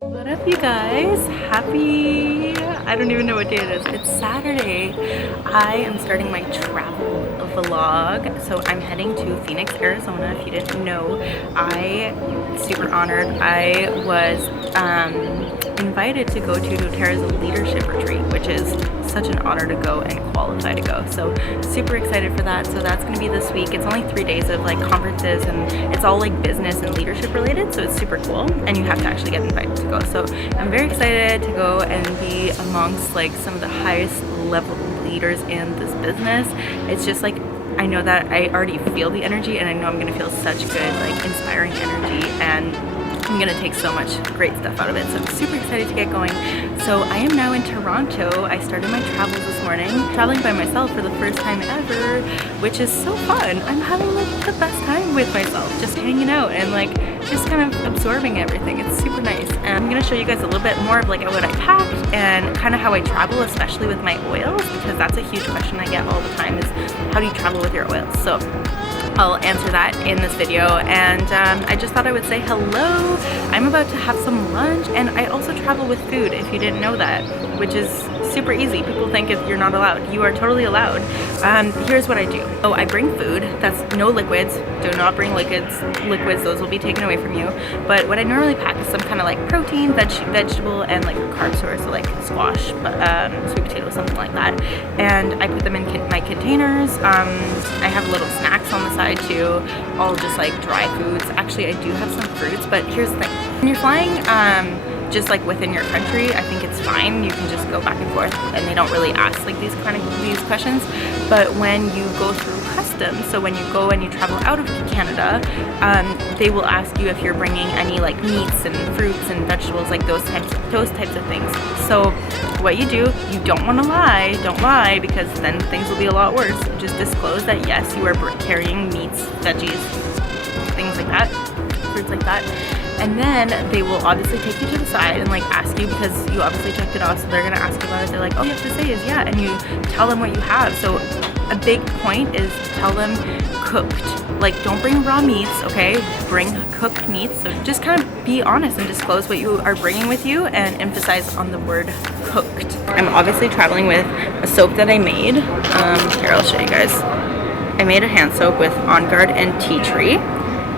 What up, you guys? Happy, I don't even know what day it is. It's Saturday. I am starting my travel vlog. So I'm heading to Phoenix, Arizona. If you didn't know, I super honored. I was invited to go to doTERRA's leadership retreat, which is such an honor to go and qualify to go. So super excited for that. So that's going to be this week. It's only 3 days of like conferences, and it's all like business and leadership related. So it's super cool, and you have to actually get invited to go. So I'm very excited to go and be amongst like some of the highest level leaders in this business. It's just like, I know that I already feel the energy, and I know I'm going to feel such good, like inspiring energy, and I'm gonna take so much great stuff out of it. So I'm super excited to get going. So I am now in Toronto. I started my travels this morning, traveling by myself for the first time ever, which is so fun. I'm having like the best time with myself, just hanging out and like just kind of absorbing everything. It's super nice. And I'm gonna show you guys a little bit more of like what I packed and kind of how I travel, especially with my oils, because that's a huge question I get all the time is how do you travel with your oils? So I'll answer that in this video, and I just thought I would say hello. I'm about to have some lunch, and I also travel with food, if you didn't know that, which is super easy. People think you're not allowed. You are totally allowed. Here's what I do. Oh, I bring food. That's no liquids. Do not bring liquids. Those will be taken away from you. But what I normally pack is some kind of like protein, vegetable, and like a carb source, so like squash, sweet potato, something like that. And I put them in my containers. I have little snacks on the side too, all just like dry foods. Actually, I do have some fruits, but here's the thing. When you're flying just like within your country, I think it's fine. You can just go back and forth, and they don't really ask like these questions. But when you go through customs, so when you go and you travel out of Canada, they will ask you if you're bringing any like meats and fruits and vegetables, like those types of things. So what you do, you don't want to lie. Don't lie, because then things will be a lot worse. Just disclose that yes, you are carrying meats, veggies, things like that, fruits like that. And then they will obviously take you to the side and like ask you, because you obviously checked it off, so they're gonna ask you about it. They're like, all you have to say is yeah, and you tell them what you have. So a big point is tell them cooked. Like, don't bring raw meats, okay? Bring cooked meats. So just kind of be honest and disclose what you are bringing with you, and emphasize on the word cooked. I'm obviously traveling with a soap that I made. Here, I'll show you guys. I made a hand soap with On Guard and tea tree.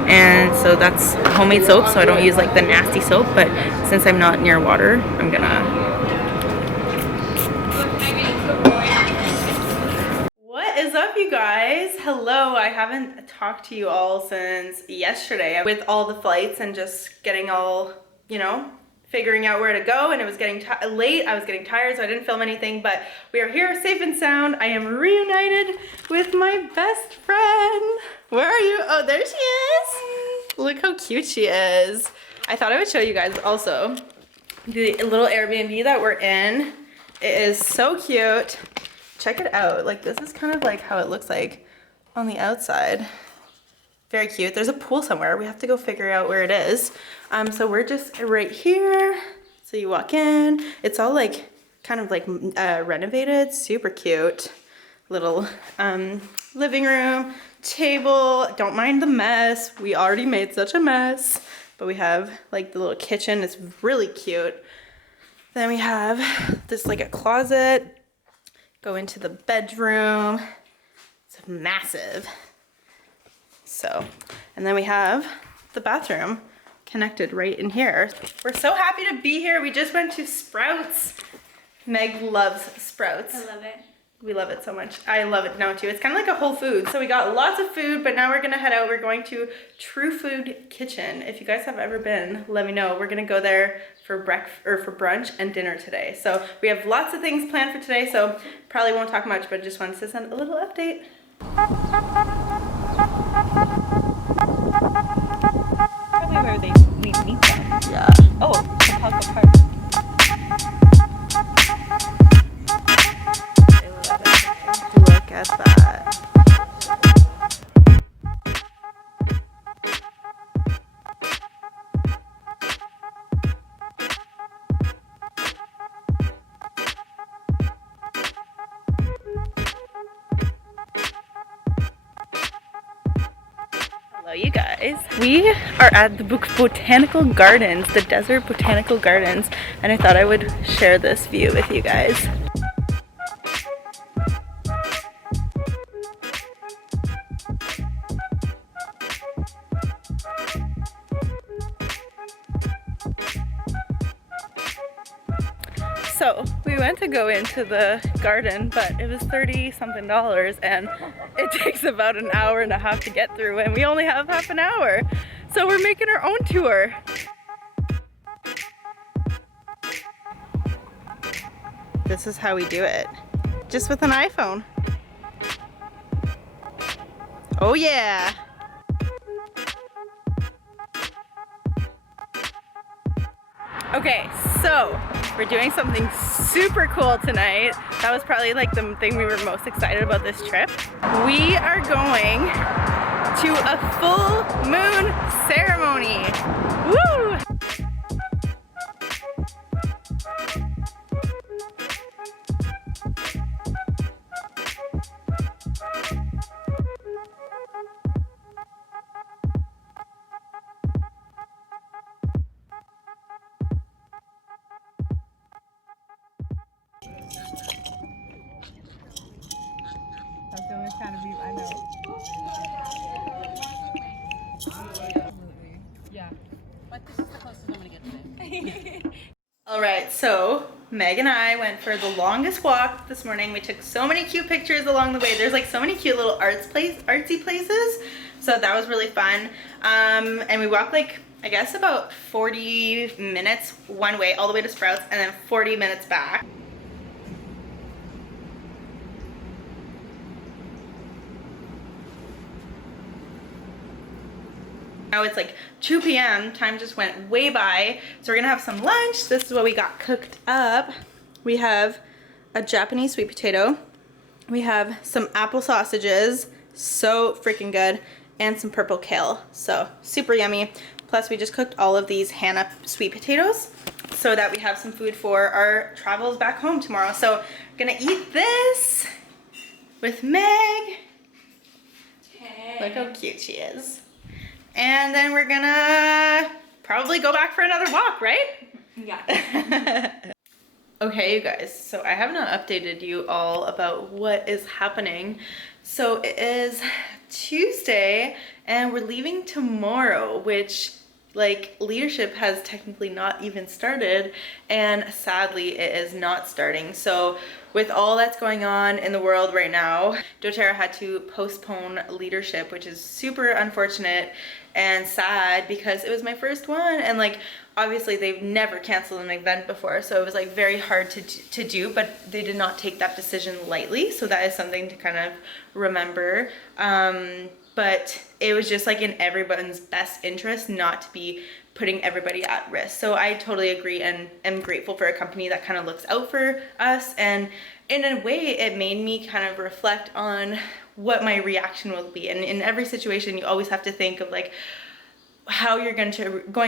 And so that's homemade soap, so I don't use like the nasty soap, but since I'm not near water, I'm gonna... What is up, you guys? Hello. I haven't talked to you all since yesterday with all the flights and just getting all, you know, figuring out where to go, and it was getting late. I was getting tired, so I didn't film anything, but we are here safe and sound. I am reunited with my best friend. Where are you? Oh, there she is. Look how cute she is. I thought I would show you guys also the little Airbnb that we're in. It is so cute. Check it out. Like, this is kind of like how it looks like on the outside. Very cute. There's a pool somewhere. We have to go figure out where it is. So we're just right here. So you walk in. It's all like kind of like renovated. Super cute. Little living room, table. Don't mind the mess. We already made such a mess. But we have like the little kitchen. It's really cute. Then we have this like a closet. Go into the bedroom. It's massive. So, and then we have the bathroom connected right in here. We're so happy to be here. We just went to Sprouts. Meg loves Sprouts. I love it. We love it so much. I love it now too. It's kind of like a Whole Foods. So we got lots of food, but now we're gonna head out. We're going to True Food Kitchen. If you guys have ever been, let me know. We're gonna go there for breakfast or for brunch and dinner today. So we have lots of things planned for today. So probably won't talk much, but just wanted to send a little update. Probably where we meet them. Yeah. Oh, Chappaqua Park. Look at that. You guys, we are at the botanical gardens, the desert botanical gardens, and I thought I would share this view with you guys. So we went to go into the garden, but it was $30-something, and it takes about an hour and a half to get through, and we only have half an hour. So we're making our own tour. This is how we do it. Just with an iPhone. Oh yeah! Okay, so we're doing something super cool tonight. That was probably like the thing we were most excited about this trip. We are going to a full moon ceremony. Woo! That's the only kind of view I know. Absolutely. Yeah. But this is the closest I'm gonna get today. Alright, so Meg and I went for the longest walk this morning. We took so many cute pictures along the way. There's like so many cute little artsy places. So that was really fun. And we walked like, I guess about 40 minutes one way all the way to Sprouts, and then 40 minutes back. Now it's like 2 p.m. Time just went way by. So we're gonna have some lunch. This is what we got cooked up. We have a Japanese sweet potato. We have some apple sausages, so freaking good, and some purple kale, so super yummy. Plus we just cooked all of these Hannah sweet potatoes so that we have some food for our travels back home tomorrow. So I'm gonna eat this with Meg. Hey. Look how cute she is. And then we're gonna probably go back for another walk, right? Yeah. Okay, you guys, so I have not updated you all about what is happening. So it is Tuesday and we're leaving tomorrow, which like leadership has technically not even started, and sadly it is not starting. So with all that's going on in the world right now, doTERRA had to postpone leadership, which is super unfortunate and sad because it was my first one, and like obviously they've never canceled an event before, so it was like very hard to do, but they did not take that decision lightly, so that is something to kind of remember. But it was just like in everyone's best interest not to be putting everybody at risk. So I totally agree and am grateful for a company that kind of looks out for us, and in a way it made me kind of reflect on what my reaction will be. And in every situation you always have to think of like how you're going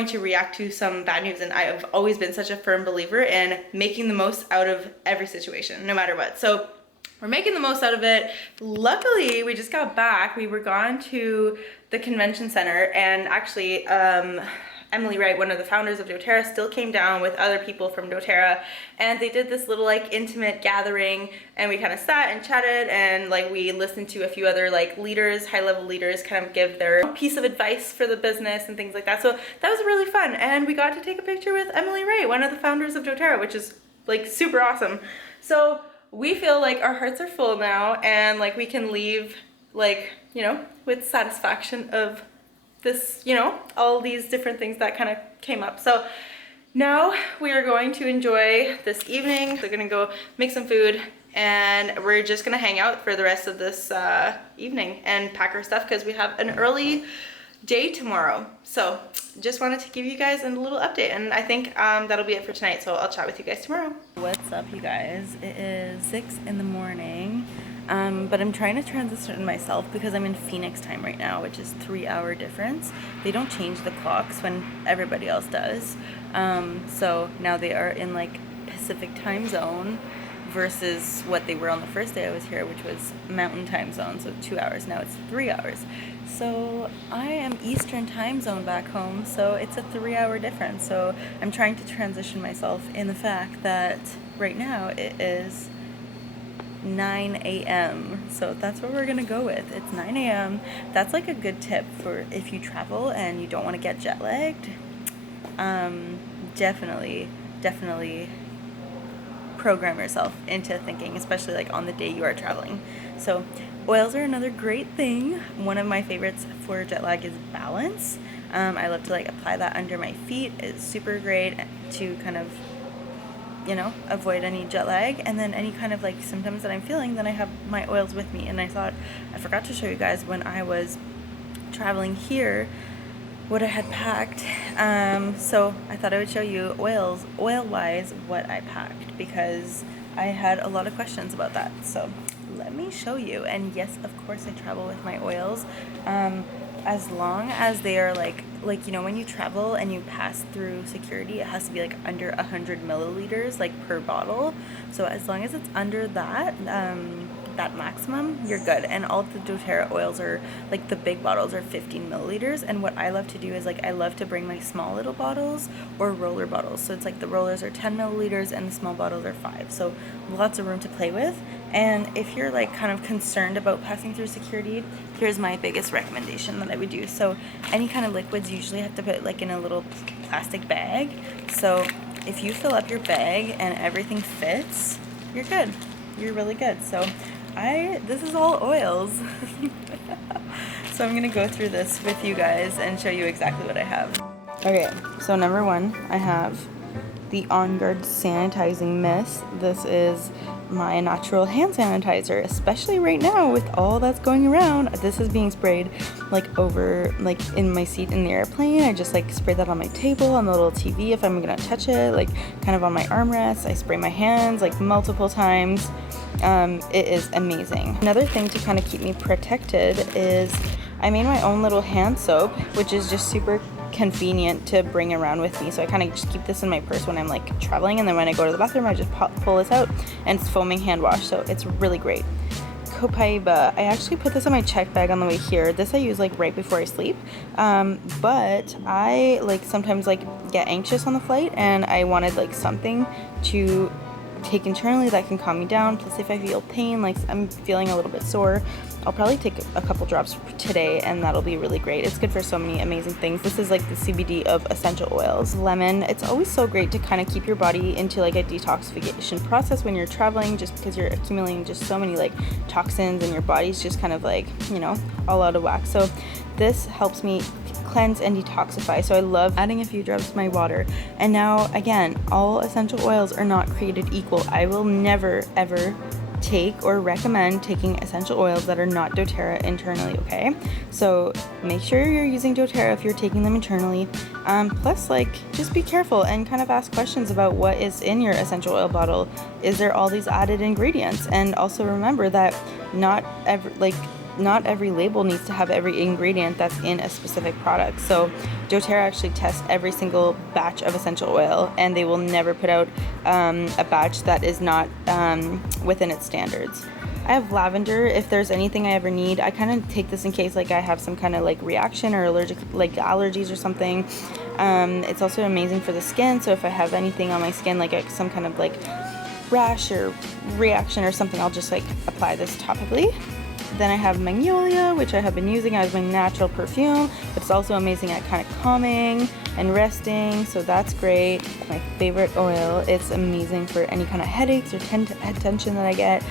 to react to some bad news, and I have always been such a firm believer in making the most out of every situation no matter what. So we're making the most out of it. Luckily, we just got back. We were gone to the convention center, and actually Emily Wright, one of the founders of doTERRA, still came down with other people from doTERRA, and they did this little like intimate gathering, and we kind of sat and chatted, and like we listened to a few other like leaders, high-level leaders, kind of give their piece of advice for the business and things like that. So that was really fun, and we got to take a picture with Emily Wright, one of the founders of doTERRA, which is like super awesome. So we feel like our hearts are full now, and like we can leave like, you know, with satisfaction of this, you know, all these different things that kind of came up. So now we are going to enjoy this evening. We're gonna go make some food, and we're just gonna hang out for the rest of this evening and pack our stuff because we have an early day tomorrow. So just wanted to give you guys a little update, and I think that'll be it for tonight, so I'll chat with you guys tomorrow. What's up, you guys? It is 6 in the morning, but I'm trying to transition myself because I'm in Phoenix time right now, which is 3-hour difference. They don't change the clocks when everybody else does, so now they are in like Pacific time zone versus what they were on the first day I was here, which was mountain time zone, so 2 hours. Now it's 3 hours. So I am Eastern time zone back home, so it's a 3-hour difference. So I'm trying to transition myself in the fact that right now it is 9 a.m. So that's what we're gonna go with. It's 9 a.m. That's like a good tip for if you travel and you don't want to get jet lagged. Definitely program yourself into thinking, especially like on the day you are traveling. So oils are another great thing. One of my favorites for jet lag is balance. I love to like apply that under my feet. It's super great to kind of, you know, avoid any jet lag. And then any kind of like symptoms that I'm feeling, then I have my oils with me. And I thought I forgot to show you guys when I was traveling here what I had packed. So I thought I would show you oil wise what I packed, because I had a lot of questions about that. So let me show you. And yes, of course I travel with my oils, as long as they are like you know, when you travel and you pass through security, it has to be like under 100 milliliters like per bottle. So as long as it's under that that maximum, you're good. And all the doTERRA oils are like, the big bottles are 15 milliliters. And what I love to do is like I love to bring my small little bottles or roller bottles. So it's like the rollers are 10 milliliters and the small bottles are 5. So lots of room to play with. And if you're like kind of concerned about passing through security, here's my biggest recommendation that I would do. So any kind of liquids usually have to put like in a little plastic bag. So if you fill up your bag and everything fits, you're good. You're really good. So this is all oils. So I'm gonna go through this with you guys and show you exactly what I have. Okay, so number one, I have the On Guard Sanitizing Mist. This is my natural hand sanitizer, especially right now with all that's going around. This is being sprayed like over, like in my seat in the airplane. I just like spray that on my table, on the little TV if I'm gonna touch it, like kind of on my armrest. I spray my hands like multiple times. It is amazing. Another thing to kind of keep me protected is I made my own little hand soap, which is just super convenient to bring around with me. So I kind of just keep this in my purse when I'm like traveling, and then when I go to the bathroom I just pull this out, and it's foaming hand wash, so it's really great. Copaiba, I actually put this in my check bag on the way here. This I use like right before I sleep, but I like sometimes like get anxious on the flight, and I wanted like something to take internally that can calm me down. Plus if I feel pain, like I'm feeling a little bit sore, I'll probably take a couple drops today, and that'll be really great. It's good for so many amazing things. This is like the CBD of essential oils. Lemon, it's always so great to kind of keep your body into like a detoxification process when you're traveling, just because you're accumulating just so many like toxins and your body's just kind of like, you know, all out of whack. So this helps me cleanse and detoxify. So I love adding a few drops to my water. And now again, all essential oils are not created equal. I will never ever take or recommend taking essential oils that are not doTERRA internally, okay? So make sure you're using doTERRA if you're taking them internally. Plus, like, just be careful and kind of ask questions about what is in your essential oil bottle. Is there all these added ingredients? And also remember that not every label needs to have every ingredient that's in a specific product. So doTERRA actually tests every single batch of essential oil, and they will never put out a batch that is not within its standards. I have lavender if there's anything I ever need. I kind of take this in case like I have some kind of like reaction or allergic, like allergies or something. It's also amazing for the skin, so if I have anything on my skin, like some kind of like rash or reaction or something, I'll just like apply this topically. Then I have Magnolia, which I have been using as my natural perfume, but it's also amazing at kind of calming and resting, so that's great. My favorite oil. It's amazing for any kind of headaches or head tension that I get.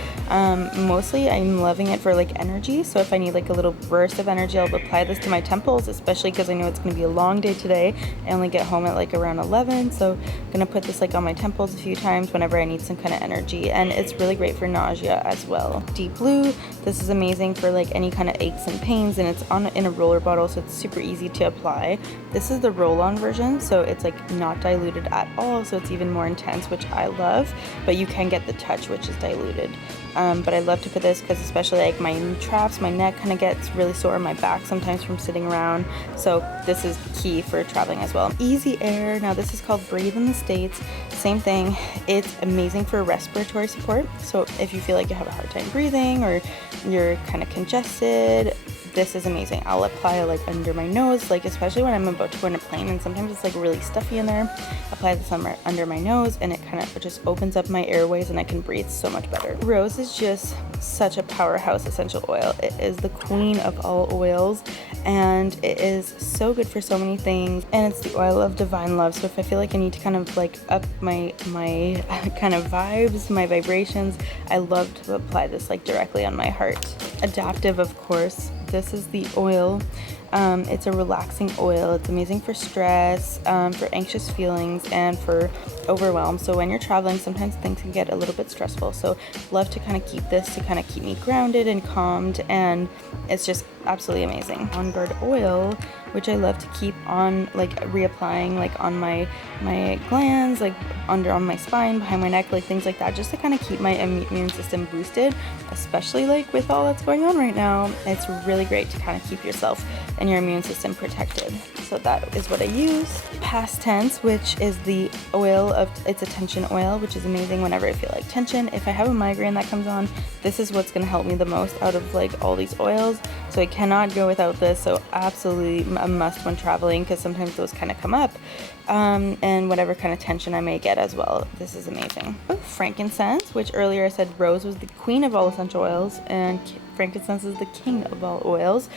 Mostly I'm loving it for like energy, so if I need like a little burst of energy, I'll apply this to my temples, especially because I know it's going to be a long day today. I only get home at like around 11, so I'm going to put this like on my temples a few times whenever I need some kind of energy, and it's really great for nausea as well. Deep Blue, this is amazing for like any kind of aches and pains, and it's in a roller bottle, so it's super easy to apply. This is the roll-on one version, so it's like not diluted at all, so it's even more intense, which I love, but you can get the touch, which is diluted. But I love to put this because especially like my traps, my neck kind of gets really sore, my back sometimes from sitting around, so this is key for traveling as well. Easy Air, now this is called Breathe in the States. Same thing, it's amazing for respiratory support, so if you feel like you have a hard time breathing or you're kind of congested, this is amazing. I'll apply it like under my nose, like especially when I'm about to go on a plane and sometimes it's like really stuffy in there. Apply this under my nose and it kind of just opens up my airways and I can breathe so much better. Rose is just such a powerhouse essential oil. It is the queen of all oils and it is so good for so many things, and it's the oil of divine love. So if I feel like I need to kind of like up my kind of vibes, my vibrations, I love to apply this like directly on my heart. Adaptive, of course. This is the oil. It's a relaxing oil. It's amazing for stress, for anxious feelings, and for overwhelm. So when you're traveling, sometimes things can get a little bit stressful. So love to kind of keep this to kind of keep me grounded and calmed, and it's just absolutely amazing. On guard oil, which I love to keep on, like reapplying like on my glands, like on my spine, behind my neck, like things like that, just to kind of keep my immune system boosted, especially like with all that's going on right now. It's really great to kind of keep yourself and your immune system protected. So that is what I use. Past tense, which is the oil of, it's a tension oil, which is amazing whenever I feel like tension. If I have a migraine that comes on, this is what's going to help me the most out of like all these oils. So I cannot go without this. So absolutely a must when traveling, because sometimes those kind of come up, and whatever kind of tension I may get as well. This is amazing. Frankincense, which earlier I said rose was the queen of all essential oils, and frankincense is the king of all oils.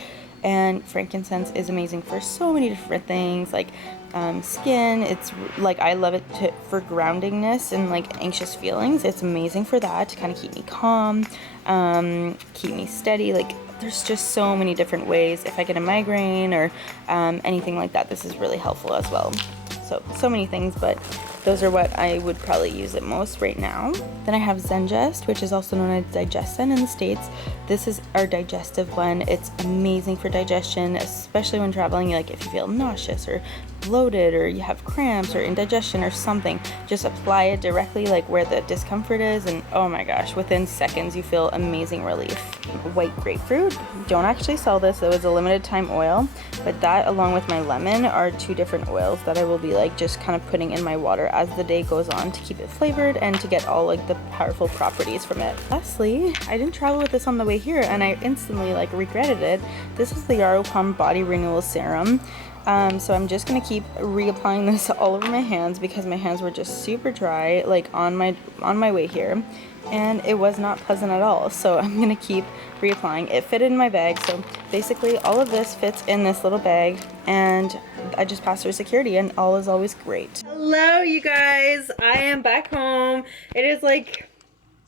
And frankincense is amazing for so many different things, like skin. It's like, I love it for groundingness and like anxious feelings. It's amazing for that, to kind of keep me calm, keep me steady. Like there's just so many different ways. If I get a migraine or anything like that, this is really helpful as well. So many things, but those are what I would probably use it most right now. Then I have Zengest, which is also known as Digestin in the States. This is our digestive blend. It's amazing for digestion, especially when traveling. Like if you feel nauseous or bloated or you have cramps or indigestion or something, just apply it directly like where the discomfort is, and oh my gosh, within seconds you feel amazing relief. White grapefruit, don't actually sell this. It was a limited time oil, but that along with my lemon are two different oils that I will be like just kind of putting in my water as the day goes on to keep it flavored and to get all like the powerful properties from it. Lastly, I didn't travel with this on the way here and I instantly like regretted it. This is the Yarrow Pom Body Renewal Serum. So I'm just gonna keep reapplying this all over my hands because my hands were just super dry like on my way here, and it was not pleasant at all. So I'm gonna keep reapplying. It fit in my bag, so basically all of this fits in this little bag, and I just passed through security and all is always great. Hello you guys, I am back home. It is like,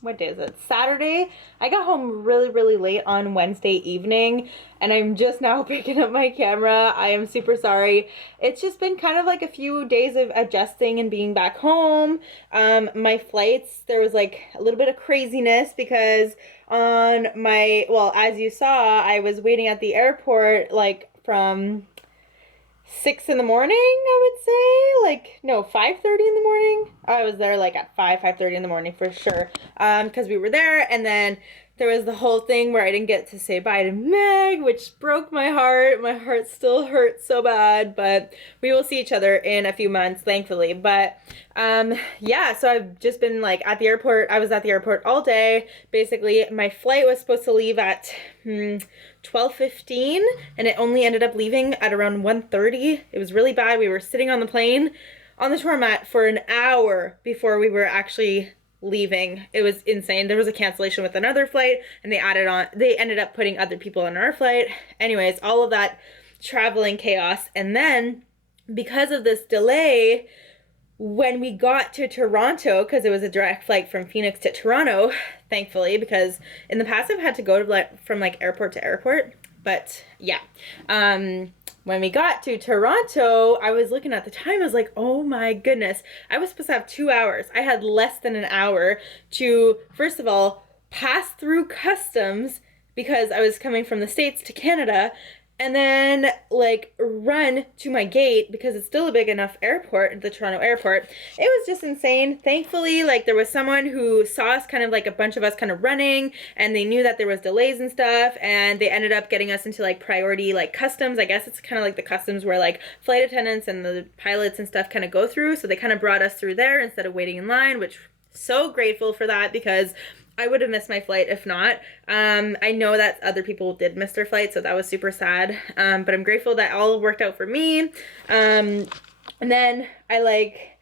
what day is it? Saturday. I got home really late on Wednesday evening and I'm just now picking up my camera. I am super sorry. It's just been kind of like a few days of adjusting and being back home. My flights, there was like a little bit of craziness because on my, well, as you saw, I was waiting at the airport like from 6 in the morning, I would say, like, no, 5:30 in the morning. I was there like at 5:30 in the morning for sure, because we were there, and then there was the whole thing where I didn't get to say bye to Meg, which broke my heart. My heart still hurts so bad, but we will see each other in a few months, thankfully. But yeah, so I've just been like at the airport. I was at the airport all day. Basically, my flight was supposed to leave at 12:15 and it only ended up leaving at around 1:30. It was really bad. We were sitting on the plane on the tarmac for an hour before we were actually leaving. It was insane. There was a cancellation with another flight and they ended up putting other people on our flight. Anyways, all of that traveling chaos. And then because of this delay, when we got to Toronto, because it was a direct flight from Phoenix to Toronto, thankfully, because in the past I've had to go to from like airport to airport, but yeah. When we got to Toronto, I was looking at the time, I was like, oh my goodness, I was supposed to have 2 hours. I had less than an hour to, first of all, pass through customs because I was coming from the States to Canada, and then like run to my gate because it's still a big enough airport, the Toronto airport. It was just insane. Thankfully, like there was someone who saw us, kind of like a bunch of us kind of running, and they knew that there was delays and stuff, and they ended up getting us into like priority like customs. I guess it's kind of like the customs where like flight attendants and the pilots and stuff kind of go through. So they kind of brought us through there instead of waiting in line, which so grateful for that because I would have missed my flight if not. I know that other people did miss their flight, so that was super sad. But I'm grateful that all worked out for me. And then I like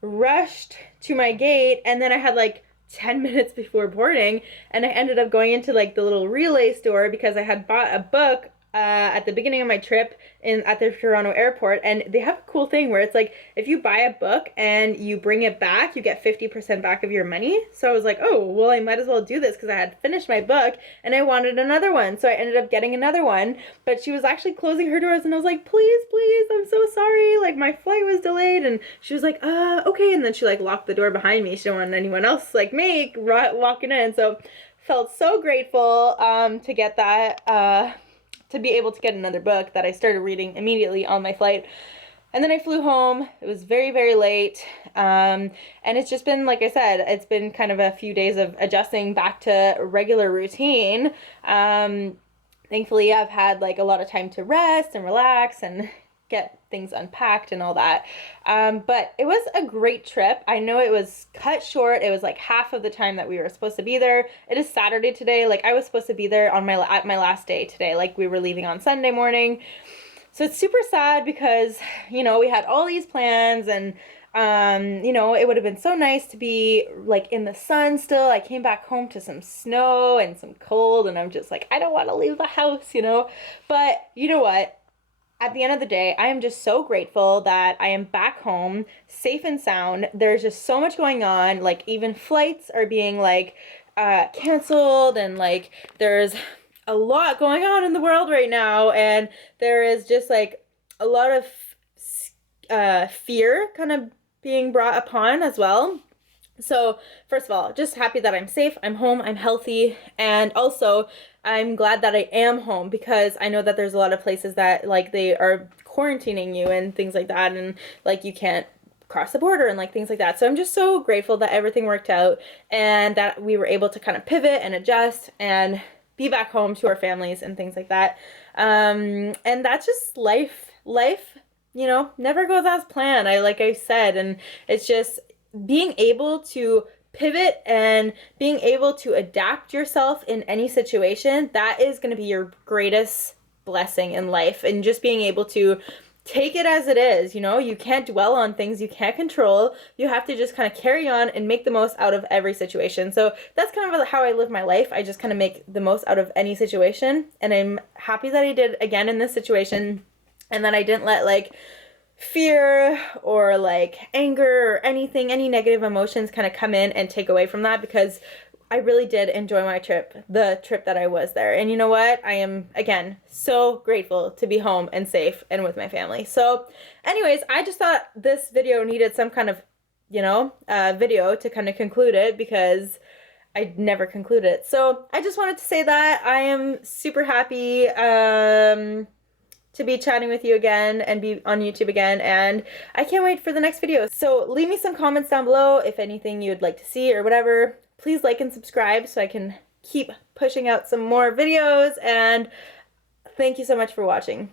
rushed to my gate, and then I had like 10 minutes before boarding, and I ended up going into like the little relay store because I had bought a book at the beginning of my trip at the Toronto airport, and they have a cool thing where it's like if you buy a book and you bring it back, you get 50% back of your money. So I was like, oh well, I might as well do this because I had finished my book and I wanted another one, so I ended up getting another one. But she was actually closing her doors, and I was like, please, I'm so sorry, like my flight was delayed. And she was like, okay, and then she like locked the door behind me. She didn't want anyone else like me walking in. So felt so grateful to get that, to be able to get another book that I started reading immediately on my flight. And then I flew home. It was very, very late. And it's just been, like I said, it's been kind of a few days of adjusting back to regular routine. Thankfully, I've had like a lot of time to rest and relax and get things unpacked and all that. But it was a great trip. I know it was cut short. It was like half of the time that we were supposed to be there. It is Saturday today. Like I was supposed to be there on at my last day today. Like we were leaving on Sunday morning. So it's super sad because, you know, we had all these plans, and you know, it would have been so nice to be like in the sun still. I came back home to some snow and some cold, and I'm just like, I don't want to leave the house, you know. But you know what? At the end of the day, I am just so grateful that I am back home, safe and sound. There's just so much going on. Like even flights are being like canceled, and like there's a lot going on in the world right now, and there is just like a lot of fear kind of being brought upon as well. So first of all, just happy that I'm safe, I'm home, I'm healthy, and also I'm glad that I am home because I know that there's a lot of places that like they are quarantining you and things like that, and like you can't cross the border and like things like that. So I'm just so grateful that everything worked out and that we were able to kind of pivot and adjust and be back home to our families and things like that. And that's just life, you know, never goes as planned. Like I said, and it's just being able to pivot and being able to adapt yourself in any situation, that is going to be your greatest blessing in life. And just being able to take it as it is, you know, you can't dwell on things you can't control. You have to just kind of carry on and make the most out of every situation. So that's kind of how I live my life. I just kind of make the most out of any situation, and I'm happy that I did again in this situation, and that I didn't let like fear or like anger or anything, any negative emotions kind of come in and take away from that, because I really did enjoy my trip, the trip that I was there. And you know what? I am, again, so grateful to be home and safe and with my family. So anyways, I just thought this video needed some kind of, you know, video to kind of conclude it, because I never conclude it. So I just wanted to say that I am super happy to be chatting with you again and be on YouTube again, and I can't wait for the next video. So leave me some comments down below if anything you'd like to see or whatever. Please like and subscribe so I can keep pushing out some more videos, and thank you so much for watching.